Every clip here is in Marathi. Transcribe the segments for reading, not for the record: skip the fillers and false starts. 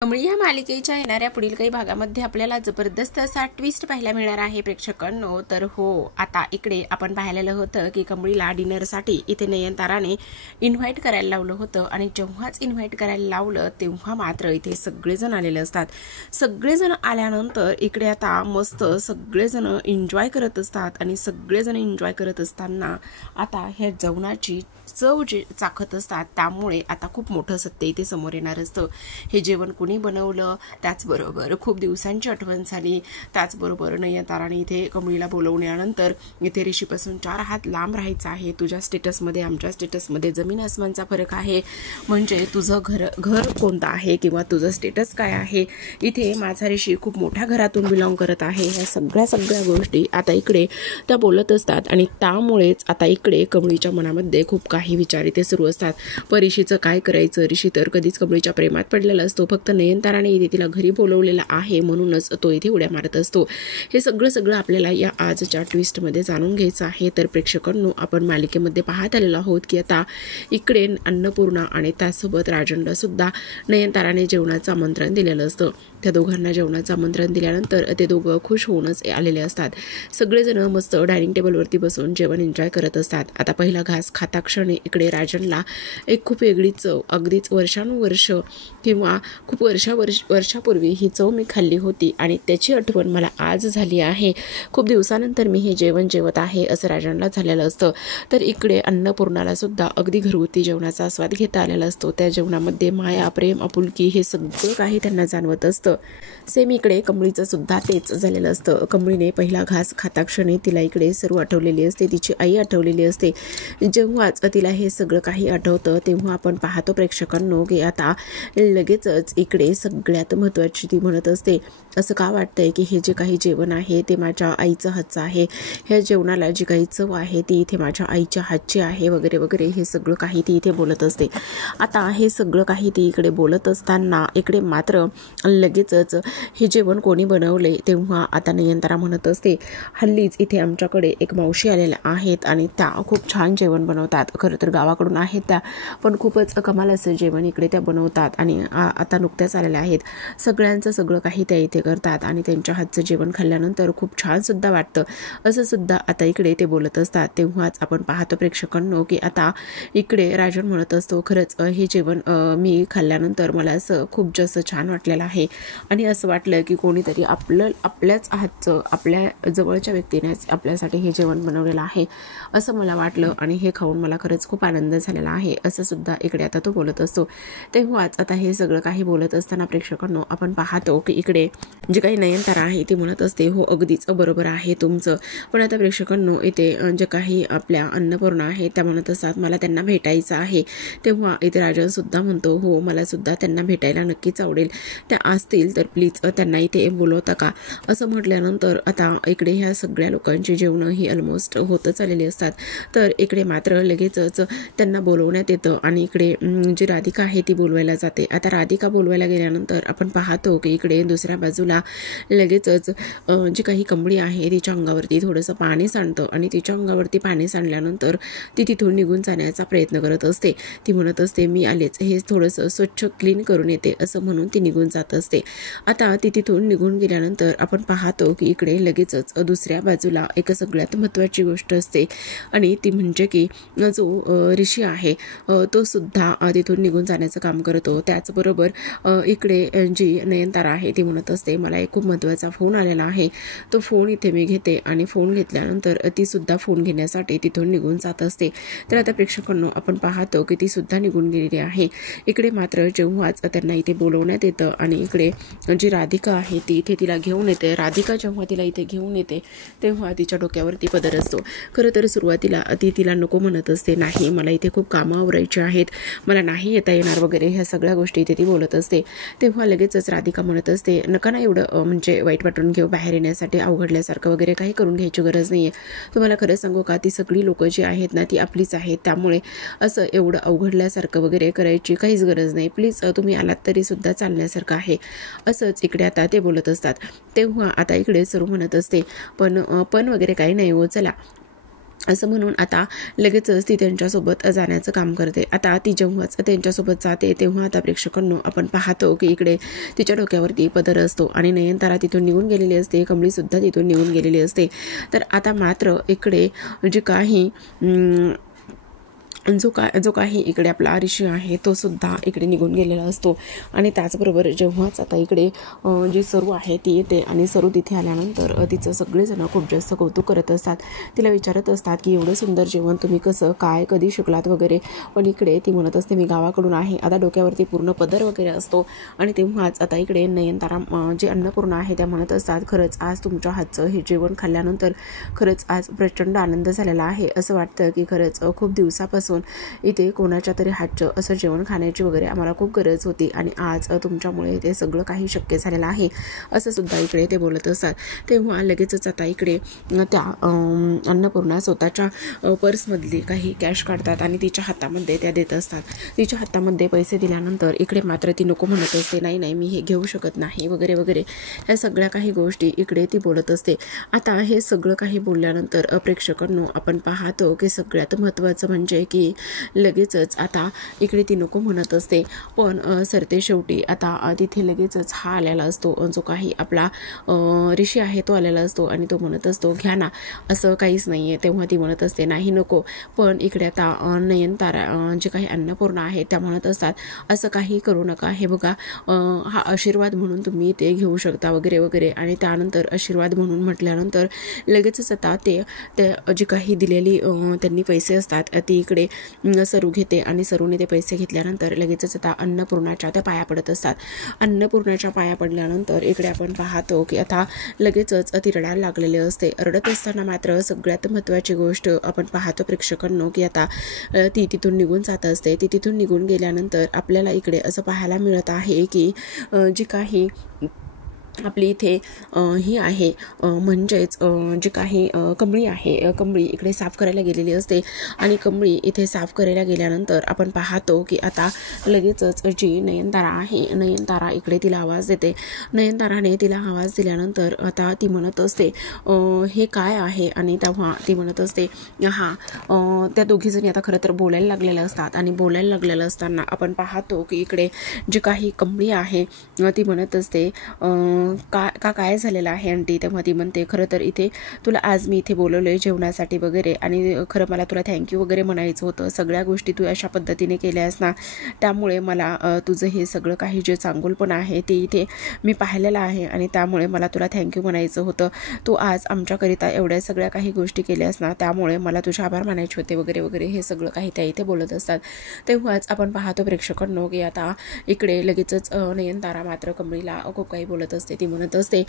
कमळी या मालिकेच्या येणाऱ्या पुढील काही भागामध्ये आपल्याला जबरदस्त असा ट्विस्ट पाहायला मिळणार आहे प्रेक्षकांनो। तर हो, आता इकडे आपण पाहिलेलं होतं की कमळीला डिनरसाठी इथे नयनताराने इन्व्हाइट करायला लावलं होतं आणि जेव्हाच इन्व्हाइट करायला लावलं तेव्हा मात्र इथे सगळेजण आलेले असतात। सगळेजण आल्यानंतर इकडे आता मस्त सगळेजण एन्जॉय करत असतात आणि सगळेजण एन्जॉय करत असताना आता ह्या जेवणाची चव जे चाखत असतात त्यामुळे आता खूप मोठं सत्य इथे समोर येणार असतं। हे जेवण कोणी बनवलं, त्याचबरोबर खूप दिवसांची आठवण झाली, त्याचबरोबर नयनताराने इथे कमळीला बोलवण्यानंतर इथे ऋषीपासून 4 हात लांब राहायचं आहे। तुझ्या स्टेटसमध्ये आमच्या स्टेटसमध्ये जमीन आसमानचा फरक आहे, म्हणजे तुझं घर कोणतं आहे किंवा तुझं स्टेटस काय आहे। इथे माझा ऋषी खूप मोठ्या घरातून बिलॉंग करत आहे। ह्या सगळ्या गोष्टी आता इकडे त्या बोलत असतात आणि त्यामुळेच आता इकडे कमळीच्या मनामध्ये खूप काही विचार इथे सुरू असतात। पण ऋषीचं काय करायचं? ऋषी तर कधीच कमळीच्या प्रेमात पडलेला असतो, फक्त नयनताराने इथे तिला घरी बोलवलेलं आहे म्हणूनच तो इथे उड्या मारत असतो। हे सगळं आपल्याला या आजच्या ट्विस्टमध्ये जाणून घ्यायचं आहे। तर प्रेक्षकांनो, आपण मालिकेमध्ये पाहत आलेलो आहोत की आता इकडे अन्नपूर्णा आणि त्यासोबत राजनला सुद्धा नयनताराने जेवणाचं आमंत्रण दिलेलं असतं। त्या दोघांना जेवणाचं आमंत्रण दिल्यानंतर ते दोघं खुश होऊनच आलेले असतात। सगळेजण मस्त डायनिंग टेबलवरती बसून जेवण एन्जॉय करत असतात। आता पहिला घास खाता क्षणी इकडे राजनला एक खूप वेगळी चव, अगदीच वर्षानुवर्ष किंवा खूप वर्षापूर्वी ही चव मी खाल्ली होती आणि त्याची आठवण मला आज झाली आहे। खूप दिवसानंतर मी हे जेवण जेवत आहे असं राजनला झालेलं असतं। तर इकडे अन्नपूर्णाला सुद्धा अगदी घरगुती जेवणाचा आस्वाद घेता आलेला असतो। त्या जेवणामध्ये माया, प्रेम, आपुलकी हे सगळं काही त्यांना जाणवत असतं। सेम इकडे कमळीचं सुद्धा तेच झालेलं असतं। कमळीने पहिला घास खाता क्षणी तिला इकडे सर्व आठवलेली असते, तिची आई आठवलेली असते। जेव्हाच तिला हे सगळं काही आठवतं तेव्हा आपण पाहतो प्रेक्षकांनो की आता लगेचच इकडे सगळ्यात महत्त्वाची ती म्हणत असते, असं का वाटतंय की हे जे काही जेवण आहे ते माझ्या आईचं हातचं आहे, ह्या जेवणाला जी काही चव आहे ती इथे माझ्या आईच्या हातची आहे वगैरे वगैरे हे सगळं काही ती इथे बोलत असते। आता हे सगळं काही ती इकडे बोलत असताना इकडे मात्र लगेचच हे जेवण कोणी बनवले तेव्हा आता नयनतारा म्हणत असते, हल्लीच इथे आमच्याकडे एक मावशी आलेल्या आहेत आणि त्या खूप छान जेवण बनवतात। खरं तर गावाकडून आहेत त्या, पण खूपच कमाल असं जेवण इकडे त्या बनवतात आणि आता नुकत्याच आलेल्या आहेत। सगळ्यांचं सगळं काही त्या इथे करतात आणि त्यांच्या हातचं जेवण खाल्ल्यानंतर खूप छान सुद्धा वाटतं असं सुद्धा आता इकडे ते बोलत असतात। तेव्हाच आपण पाहतो प्रेक्षकांनो की आता इकडे राजन म्हणत असतो, खरंच हे जेवण मी खाल्ल्यानंतर मला असं खूप जास्त छान वाटलेलं आहे आणि असं वाटलं की कोणीतरी आपल्याच हातचं, आपल्या जवळच्या व्यक्तीनेच आपल्यासाठी हे जेवण बनवलेलं आहे असं मला वाटलं आणि हे खाऊन मला खरंच खूप आनंद झालेला आहे असं सुद्धा इकडे आता तो बोलत असतो। तेव्हाच आता हे सगळं काही बोलत असताना प्रेक्षकांनो आपण पाहतो की इकडे जे काही नयनतारा आहे ती म्हणत असते, हो अगदीच बरोबर आहे तुमचं। पण आता प्रेक्षकांनो इथे जे काही आपल्या अन्नपूर्णा आहे त्या म्हणत असतात, मला त्यांना भेटायचं आहे। तेव्हा इथे राजन सुद्धा म्हणतो, हो मला सुद्धा त्यांना भेटायला नक्कीच आवडेल, त्या असतील तर प्लीज त्यांना इथे बोलवता का? असं म्हटल्यानंतर आता इकडे ह्या सगळ्या लोकांची जेवणं ही ऑलमोस्ट होतच आलेली असतात। तर इकडे मात्र लगेचच त्यांना बोलवण्यात येतं आणि इकडे जी राधिका आहे ती बोलवायला जाते। आता राधिका बोलवायला गेल्यानंतर आपण पाहतो की इकडे दुसऱ्या बाजूला लगेचच जी काही कमळी आहे तिच्या अंगावरती थोडंसं पाणी सांडतं आणि तिच्या अंगावरती पाणी सांडल्यानंतर ती तिथून निघून जाण्याचा प्रयत्न करत असते। ती म्हणत असते, मी आलेच, हे थोडंसं स्वच्छ क्लीन करून येते असं म्हणून ती निघून जात असते। आता ती तिथून निघून गेल्यानंतर आपण पाहतो की इकडे लगेचच दुसऱ्या बाजूला एक सगळ्यात महत्त्वाची गोष्ट असते आणि ती म्हणजे की जो ऋषी आहे तो सुद्धा तिथून निघून जाण्याचं काम करतो। त्याचबरोबर इकडे जी नयनतारा आहे ती म्हणत असते, मला एक खूप महत्त्वाचा फोन आलेला आहे, तो फोन इथे मी घेते आणि फोन घेतल्यानंतर ती सुद्धा फोन घेण्यासाठी तिथून निघून जात असते। तर आता प्रेक्षकांनो आपण पाहतो की ती सुद्धा निघून गेलेली आहे। इकडे मात्र जेव्हाच त्यांना इथे बोलवण्यात येतं आणि इकडे जी राधिका आहे ती इथे तिला घेऊन येते। राधिका जेव्हा तिला इथे घेऊन येते तेव्हा तिच्या डोक्यावरती पदर असतो। खरं तर सुरुवातीला ती तिला नको म्हणत असते, नाही मला इथे खूप कामं आवरायची आहेत, मला नाही येता येणार वगैरे ह्या सगळ्या गोष्टी इथे ती बोलत असते। तेव्हा लगेचच राधिका म्हणत असते, नका ना एवढं म्हणजे वाईट वाटून घेऊ, बाहेर येण्यासाठी अवघडल्यासारखं वगैरे काही करून घ्यायची गरज नाही आहे। तुम्हाला खरं सांगू का, ती सगळी लोकं जी आहेत ना ती आपलीच आहेत, त्यामुळे असं एवढं अवघडल्यासारखं वगैरे करायची काहीच गरज नाही, प्लीज तुम्ही आलात तरी सुद्धा चालण्यासारखं आहे असंच इकडे आता ते बोलत असतात। तेव्हा आता इकडे सरू म्हणत असते, पण वगैरे काही नाही हो, चला असं म्हणून आता लगेचच ती त्यांच्यासोबत जाण्याचं काम करते. आता ती जेव्हाच त्यांच्यासोबत जाते तेव्हा आता प्रेक्षकांनो आपण पाहतो की इकडे तिच्या डोक्यावरती पदर असतो आणि नयनतारा तिथून निघून गेलेली असते, कमळीसुद्धा तिथून निघून गेलेली असते. तर आता मात्र इकडे जे काही जो काही इकडे आपला ऋषी आहे तो सुद्धा इकडे निघून गेलेला असतो. आणि त्याचबरोबर जेव्हाच आता इकडे जी सरू आहे ती येते आणि सरू तिथे आल्यानंतर तिचं सगळेजण खूप जास्त कौतुक करत असतात. तिला विचारत असतात की एवढं सुंदर जेवण तुम्ही कसं काय कधी शिकलात वगैरे. पण इकडे ती म्हणत असते मी गावाकडून आहे. आता डोक्यावरती पूर्ण पदर वगैरे असतो. आणि तेव्हाच आता इकडे नयनतारा जे अन्नपूर्णा आहे त्या म्हणत असतात खरंच आज तुमच्या हातचं हे जेवण खाल्ल्यानंतर खरंच आज प्रचंड आनंद झालेला आहे. असं वाटतं की खरंच खूप दिवसापासून इथे कोणाच्या तरी हातचं असं जेवण खाण्याची वगैरे आम्हाला खूप गरज होती आणि आज तुमच्यामुळे ते सगळं काही शक्य झालेलं आहे असं सुद्धा इकडे ते बोलत असतात. तेव्हा लगेचच आता इकडे त्या अन्नपूर्णा स्वतःच्या पर्समधली काही कॅश काढतात आणि तिच्या हातामध्ये त्या देत असतात. तिच्या हातामध्ये पैसे दिल्यानंतर इकडे मात्र ती नको म्हणत असते, नाही नाही मी हे घेऊ शकत नाही वगैरे वगैरे ह्या सगळ्या काही गोष्टी इकडे ती बोलत असते. आता हे सगळं काही बोलल्यानंतर प्रेक्षकांनो आपण पाहतो की सगळ्यात महत्त्वाचं म्हणजे की लगेचच आता इकडे ती नको म्हणत असते. पण सरते शेवटी आता तिथे लगेचच हा आलेला असतो, जो काही आपला ऋषी आहे तो आलेला असतो आणि तो म्हणत असतो घ्या ना, असं काहीच नाही आहे. तेव्हा ती म्हणत असते नाही नको. पण इकडे आता नयनतारा जे काही अन्नपूर्णा आहे त्या म्हणत असतात असं काही करू नका, हे बघा हा आशीर्वाद म्हणून तुम्ही ते घेऊ शकता वगैरे वगैरे. आणि त्यानंतर आशीर्वाद म्हणून म्हटल्यानंतर लगेचच आता ते जे काही दिलेली त्यांनी पैसे असतात ती इकडे सरू घेते आणि सरूने ते पैसे घेतल्यानंतर लगेचच आता अन्नपूर्णाच्या त्या पाया पडत असतात. अन्नपूर्णाच्या पाया पडल्यानंतर इकडे आपण पाहतो की आता लगेचच ती रडायला लागलेली असते. रडत असताना मात्र सगळ्यात महत्त्वाची गोष्ट आपण पाहतो प्रेक्षकांनो की आता ती तिथून निघून जात असते. ती तिथून निघून गेल्यानंतर आपल्याला इकडे असं पाहायला मिळत आहे की जी काही आपली इथे ही आहे म्हणजेच जी काही कमळी आहे, कमळी इकडे साफ करायला गेलेली असते. आणि कमळी इथे साफ करायला गेल्यानंतर आपण पाहतो की आता लगेचच जी नयनतारा आहे, नयनतारा इकडे तिला आवाज देते. नयनताराने तिला आवाज दिल्यानंतर आता ती म्हणत असते हे काय आहे. आणि तेव्हा ती म्हणत असते त्या दोघीजणी आता खरं तर बोलायला लागलेल्या असतात. आणि बोलायला लागलेलं असताना आपण पाहतो की इकडे जी काही कमळी आहे ती म्हणत असते काय झालेलं आहे आंटी. तेव्हा ती म्हणते खरं तर इथे तुला आज मी इथे बोलवलं आहे जेवणासाठी वगैरे आणि खरं मला तुला थँक्यू वगैरे म्हणायचं होतं. सगळ्या गोष्टी तू अशा पद्धतीने केल्यास ना, त्यामुळे मला तुझं हे सगळं काही जे चांगुलपण आहे ते इथे मी पाहिलेलं आहे आणि त्यामुळे मला तुला थँक्यू म्हणायचं होतं. तू आज आमच्याकरिता एवढ्या सगळ्या काही गोष्टी केल्यास ना, त्यामुळे मला तुझे आभार मानायचे होते वगैरे वगैरे हे सगळं काही त्या इथे बोलत असतात. तेव्हाच आपण पाहतो प्रेक्षकांनो की आता इकडे लगेचच नयनतारा मात्र कमळीला खूप काही बोलत असते. ती म्हणत असते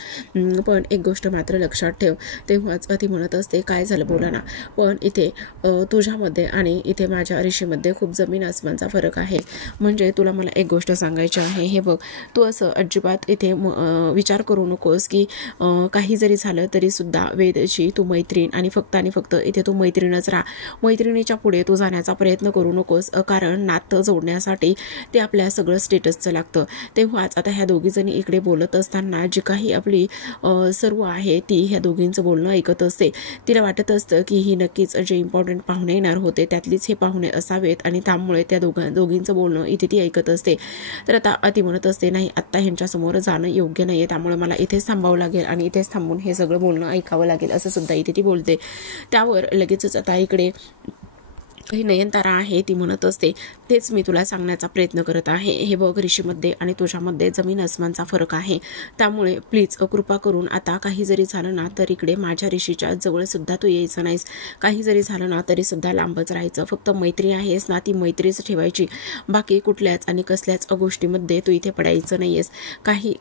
पण एक गोष्ट मात्र लक्षात ठेव. तेव्हाच ती म्हणत असते काय झालं बोला ना. पण इथे तुझ्यामध्ये आणि इथे माझ्या ऋषीमध्ये खूप जमीन आसमानचा फरक आहे. म्हणजे तुला मला एक गोष्ट सांगायची आहे. हे बघ तू असं अजिबात इथे विचार करू नकोस की काही जरी झालं तरी सुद्धा वेदची तू मैत्रीण आणि फक्त इथे तू मैत्रीणच राहा. मैत्रिणीच्या पुढे तू जाण्याचा प्रयत्न करू नकोस, कारण नातं जोडण्यासाठी ते आपल्या सगळं स्टेटसचं लागतं. तेव्हाच आता ह्या दोघीजणी इकडे बोलत असताना जी काही आपली सर्व आहे ती ह्या दोघींचं बोलणं ऐकत असते. तिला वाटत असतं की ही नक्कीच जे इम्पॉर्टंट पाहुणे येणार होते त्यातलीच हे पाहुणे असावेत आणि त्यामुळे त्या दोघींचं बोलणं इथे ती ऐकत असते. तर आता ती म्हणत असते नाही आत्ता ह्यांच्यासमोर जाणं योग्य नाही आहे, त्यामुळे मला इथेच थांबावं लागेल आणि इथेच थांबून हे सगळं बोलणं ऐकावं लागेल असं सुद्धा इथे ती बोलते. त्यावर लगेचच आता इकडे ही नयनतारा आहे ती म्हणत असते तेच मी तुला सांगण्याचा प्रयत्न करत आहे. हे बघ ऋषीमध्ये आणि तुझ्यामध्ये जमीन आसमानचा फरक आहे. त्यामुळे प्लीज कृपा करून आता काही जरी झालं ना तर इकडे माझ्या ऋषीच्या जवळ सुद्धा तू यायचं नाहीस. काही जरी झालं ना तरी सुद्धा लांबच राहायचं. फक्त मैत्री आहेस ना ती मैत्रीच ठेवायची. बाकी कुठल्याच आणि कसल्याच गोष्टीमध्ये तू इथे पडायचं नाहीयेस.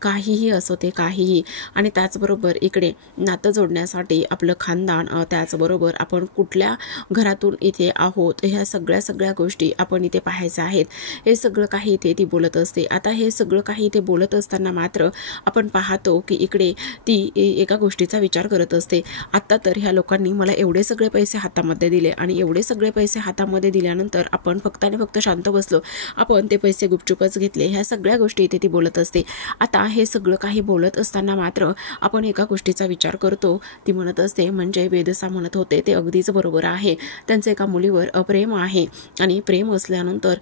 काहीही असो ते काहीही. आणि त्याचबरोबर इकडे नातं जोडण्यासाठी आपलं खानदान, त्याचबरोबर आपण कुठल्या घरातून इथे आहोत ह्या सगळ्या गोष्टी आपण इथे पाहायचं आहेत, हे सगळं काही इथे ती बोलत असते. आता हे सगळं काही इथे बोलत असताना मात्र आपण पाहतो की इकडे ती एका गोष्टीचा विचार करत असते. आता तर ह्या लोकांनी मला एवढे सगळे पैसे हातामध्ये दिले आणि एवढे सगळे पैसे हातामध्ये दिल्यानंतर आपण फक्त आणि फक्त शांत बसलो, आपण ते पैसे गुपचुपच घेतले, ह्या सगळ्या गोष्टी इथे ती बोलत असते. आता हे सगळं काही बोलत असताना मात्र आपण एका गोष्टीचा विचार करतो. ती म्हणत असते, म्हणजे वेदसा म्हणत होते ते अगदीच बरोबर आहे, त्यांचं एका मुलीवर प्रेम आहे आणि प्रेम असल्यानंतर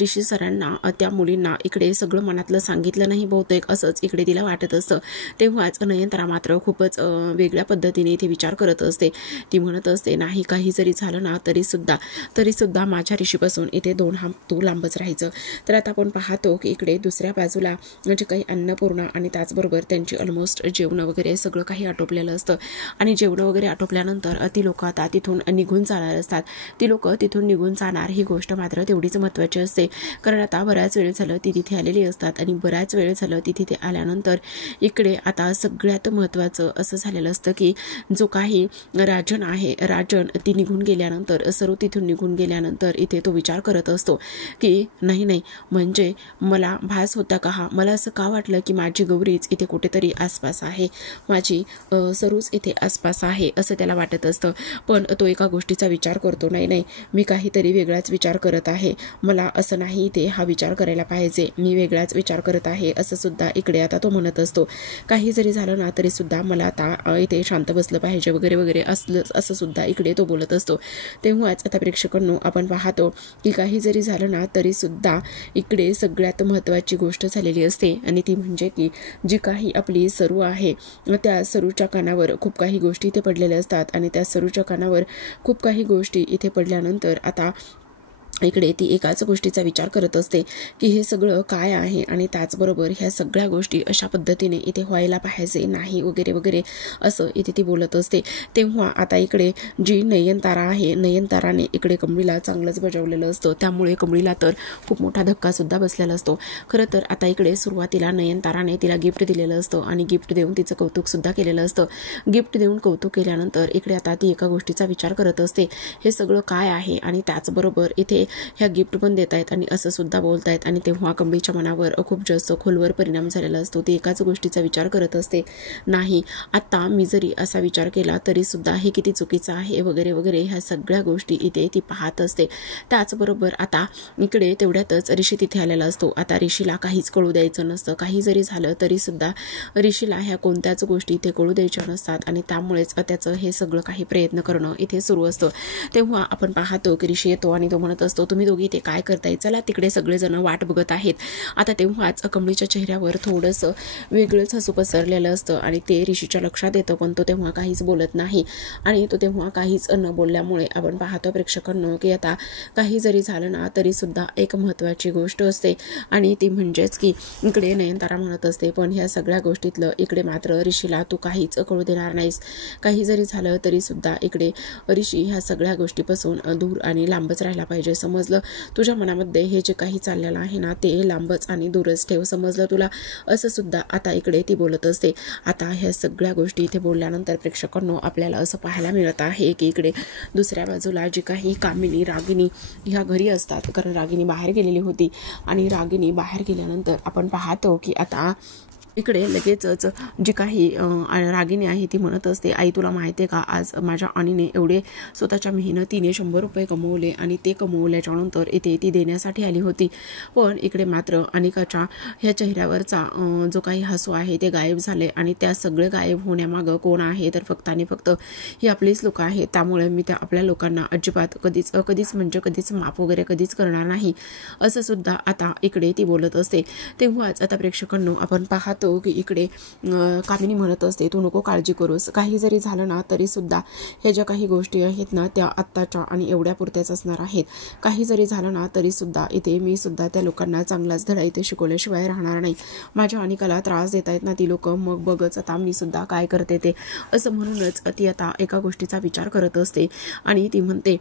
ऋषी सरांना त्या मुलींना इकडे सगळं मनातलं सांगितलं नाही बहुतेक, असंच इकडे तिला वाटत असतं. तेव्हाच नयनतारा मात्र खूपच वेगळ्या पद्धतीने इथे विचार करत असते. ती म्हणत असते, नाही काही जरी झालं ना तरी सुद्धा माझ्या ऋषीपासून इथे 2 हात तू लांबच राहायचं. तर आता आपण पाहतो की इकडे दुसऱ्या बाजूला म्हणजे काही अन्नपूर्णा आणि त्याचबरोबर त्यांची ऑलमोस्ट जेवण वगैरे सगळं काही आटोपलेलं असतं आणि जेवण वगैरे आटोपल्यानंतर ती लोक आता तिथून निघून जाणार असतात. ती लोक तिथून निघून जाणार ही गोष्ट मात्र तेवढीच महत्त्वाची असते, कारण आता बराच वेळ झालं ती तिथे आलेली असतात आणि बराच वेळ झालं ती तिथे आल्यानंतर इकडे आता सगळ्यात महत्त्वाचं असं झालेलं असतं की जो काही राजन आहे, राजन ती निघून गेल्यानंतर, सरू तिथून निघून गेल्यानंतर इथे तो विचार करत असतो की नाही म्हणजे मला भास होता का हा, मला असं का वाटलं की माझी गौरीच इथे कुठेतरी आसपास आहे, माझी सरूच इथे आसपास आहे असं त्याला वाटत असतं. पण तो एका गोष्टीचा विचार करतो, नाही मी काहीतरी वेगळाच विचार करत आहे, मला असं नाही इथे हा विचार करायला पाहिजे, मी वेगळाच विचार करत आहे असं सुद्धा इकडे आता तो म्हणत असतो. काही जरी झालं ना तरी सुद्धा मला आता इथे शांत बसलं पाहिजे वगैरे वगैरे असं सुद्धा इकडे तो बोलत असतो. तेव्हाच आता प्रेक्षकांनो आपण पाहतो की काही जरी झालं ना तरी सुद्धा इकडे सगळ्यात महत्त्वाची गोष्ट झालेली असते आणि ती म्हणजे की जी काही आपली सरू आहे त्या सरूच्या कानावर खूप काही गोष्टी इथे पडलेल्या असतात आणि त्या सरूच्या कानावर खूप काही गोष्टी इथे पडल्यानंतर आता इकडे ती एकाच गोष्टीचा विचार करत असते की हे सगळं काय आहे आणि त्याचबरोबर ह्या सगळ्या गोष्टी अशा पद्धतीने इथे व्हायला पाहिजे नाही वगैरे वगैरे असं इथे ती बोलत असते. तेव्हा आता इकडे जी नयनतारा आहे, नयनताराने इकडे कमळीला चांगलंच बजावलेलं असतं, त्यामुळे कमळीला तर खूप मोठा धक्का सुद्धा बसलेला असतो. खरं तर आता इकडे सुरुवातीला नयनताराने तिला गिफ्ट दिलेलं असतं आणि गिफ्ट देऊन तिचं कौतुक सुद्धा केलेलं असतं. गिफ्ट देऊन कौतुक केल्यानंतर इकडे आता ती एका गोष्टीचा विचार करत असते, हे सगळं काय आहे आणि त्याचबरोबर इथे ह्या गिफ्ट पण देत आहेत आणि असं सुद्धा बोलतायत. आणि तेव्हा कमळीच्या मनावर खूप जास्त खोलवर परिणाम झालेला असतो. ती एकाच गोष्टीचा विचार करत असते, नाही आता मी जरी असा विचार केला तरी सुद्धा हे किती चुकीचं आहे वगैरे वगैरे ह्या सगळ्या गोष्टी इथे ती पाहत असते. त्याचबरोबर आता इकडे तेवढ्यातच ऋषी तिथे आलेला असतो. आता ऋषीला काहीच कळू द्यायचं नसतं, काही जरी झालं तरी सुद्धा ऋषीला ह्या कोणत्याच गोष्टी इथे कळू द्यायच्या नसतात आणि त्यामुळेच त्याचं हे सगळं काही प्रयत्न करणं इथे सुरू असतं. तेव्हा आपण पाहतो की ऋषी येतो आणि तो म्हणत असतो, तुम्ही दोघी ते काय करताय, चला तिकडे सगळेजण वाट बघत आहेत. आता तेव्हाच कमळीच्या चेहऱ्यावर थोडंसं वेगळंच हसू पसरलेलं असतं आणि ते ऋषीच्या लक्षात येतं, पण तो तेव्हा काहीच बोलत नाही. आणि तो तेव्हा काहीच न बोलल्यामुळे आपण पाहतो प्रेक्षकांनो की आता काही जरी झालं ना तरी सुद्धा एक महत्त्वाची गोष्ट असते आणि ती म्हणजेच की इकडे नयनतारा म्हणत असते, पण ह्या सगळ्या गोष्टीतलं इकडे मात्र ऋषीला तू काहीच कळू देणार नाहीस. काही जरी झालं तरी सुद्धा इकडे ऋषी ह्या सगळ्या गोष्टीपासून दूर आणि लांबच राहायला पाहिजे, समजलं. तुझ्या मनामध्ये हे जे काही चाललेलं आहे ना ते लांबच आणि दूरच ठेव, समजलं तुला, असं सुद्धा आता इकडे ती बोलत असते. आता ह्या सगळ्या गोष्टी इथे बोलल्यानंतर प्रेक्षकांनो आपल्याला असं पाहायला मिळत आहे की इकडे दुसऱ्या बाजूला जी काही कामिनी, रागिनी ह्या घरी असतात, कारण रागिनी बाहेर गेलेली होती आणि रागिनी बाहेर गेल्यानंतर आपण पाहतो की आता इकडे लगेचच जी काही रागिनी आहे ती म्हणत असते, आई तुला माहिती आहे का, आज माझ्या अनिने एवढे स्वतःच्या मेहनतीने 100 रुपये कमवले आणि ते कमवल्याच्या नंतर इथे ती देण्यासाठी आली होती. पण इकडे मात्र अनिकाच्या ह्या चेहऱ्यावरचा जो काही हसू आहे ते गायब झाले आणि त्या सगळे गायब होण्यामागं कोण आहे तर फक्त आणि फक्त ही आपलीच लोक आहेत. त्यामुळे मी त्या आपल्या लोकांना अजिबात कधीच माफ वगैरे कधीच करणार नाही, असं सुद्धा आता इकडे ती बोलत असते. तेव्हाच आता प्रेक्षकांनो आपण पाहतो की इकडे कामिनी म्हणत असते, तू नको काळजी करूस, काही जरी झालं ना तरी सुद्धा ह्या ज्या काही गोष्टी आहेत ना त्या आत्ताच्या आणि एवढ्या पुरत्याच असणार आहेत. काही जरी झालं ना तरी सुद्धा इथे मी सुद्धा त्या लोकांना चांगलाच धडा इथे शिकवल्याशिवाय राहणार नाही. माझ्या अनिकाला त्रास देत आहेत ना ती लोक, मग बघच आता मी सुद्धा काय करते ते, असं म्हणूनच ती आता एका गोष्टीचा विचार करत असते आणि ती म्हणते,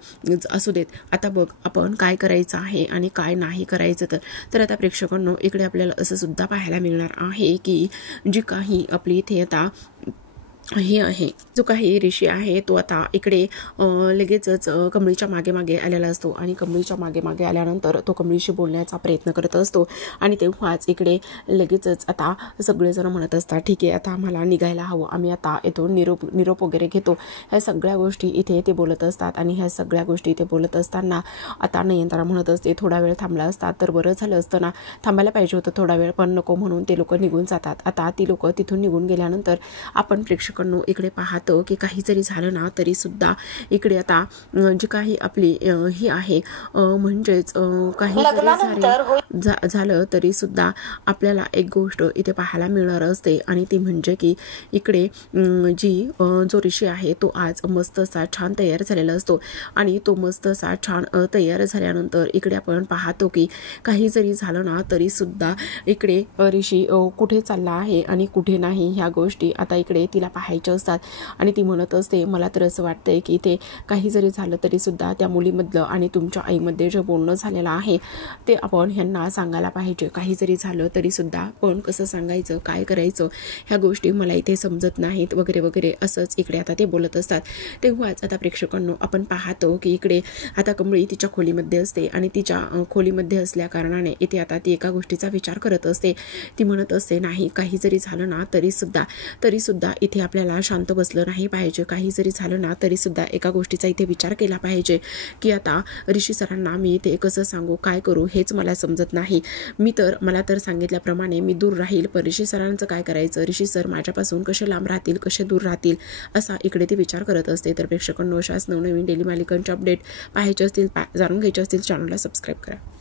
असू देत, आता बघ आपण काय करायचं आहे आणि काय नाही करायचं. तर आता प्रेक्षकांनो इकडे आपल्याला असं सुद्धा पाहायला मिळणार आहे की जी काही आपली इथे आता हे आहे जो काही ऋषी आहे तो आता इकडे लगेचच कमळीच्या मागे मागे आलेला असतो आणि कमळीच्या मागे मागे आल्यानंतर तो कमळीशी बोलण्याचा प्रयत्न करत असतो आणि तेव्हाच इकडे लगेचच आता सगळेजण म्हणत असतात ठीक आहे आता आम्हाला निघायला हवं, आम्ही आता इथून निरोप वगैरे घेतो. ह्या सगळ्या गोष्टी इथे ते बोलत असतात आणि ह्या सगळ्या गोष्टी इथे बोलत असताना आता नयनतारा म्हणत असते थोडा वेळ थांबला असतात तर बरं झालं असतं ना, थांबायला पाहिजे होतं थोडा वेळ, पण नको म्हणून ते लोक निघून जातात. आता ती लोक तिथून निघून गेल्यानंतर आपण प्रेक्षकांनो इकडे पाहतो की काही जरी झालं ना तरी सुद्धा इकडे आता जी काही आपली ही आहे म्हणजेच काही जरी झालं तरी सुद्धा आपल्याला एक गोष्ट इथे पाहायला मिळणार असते आणि ती म्हणजे की इकडे जो ऋषी आहे तो आज मस्त असा छान तयार झालेला असतो आणि तो मस्त असा छान तयार झाल्यानंतर इकडे आपण पाहतो की काही जरी झालं ना तरी सुद्धा इकडे ऋषी कुठे चालला आहे आणि कुठे नाही ह्या गोष्टी आता इकडे तिला पाहायच्या असतात आणि ती म्हणत असते मला तर असं वाटतंय की ते काही जरी झालं तरी सुद्धा त्या मुलीमधलं आणि तुमच्या आईमध्ये जे बोलणं झालेलं आहे ते आपण ह्यांना सांगायला पाहिजे. काही जरी झालं तरी सुद्धा पण कसं सांगायचं, काय करायचं ह्या गोष्टी मला इथे समजत नाहीत वगैरे वगैरे असंच इकडे आता ते बोलत असतात. तेव्हाच आता प्रेक्षकांनो आपण पाहतो की इकडे आता कमळी तिच्या खोलीमध्ये असते आणि तिच्या खोलीमध्ये असल्या कारणाने इथे आता ती एका गोष्टीचा विचार करत असते. ती म्हणत असते नाही काही जरी झालं ना तरी सुद्धा इथे आपल्याला शांत बसलं नाही पाहिजे. काही जरी झालं ना तरी सुद्धा एका गोष्टीचा इथे विचार केला पाहिजे की आता ऋषी सरांना मी इथे कसं सांगू, काय करू हेच मला समजत नाही. मला तर सांगितल्याप्रमाणे मी दूर राहील, पण ऋषी सरांचं काय करायचं, ऋषी सर माझ्यापासून कसे लांब राहतील, कसे दूर राहतील असा इकडे ती विचार करत असते. तर प्रेक्षकांनो अशाच नवनवीन डेली मालिकांचे अपडेट पाहायचे असतील, जाणून घ्यायचे असतील चॅनलला सबस्क्राईब करा.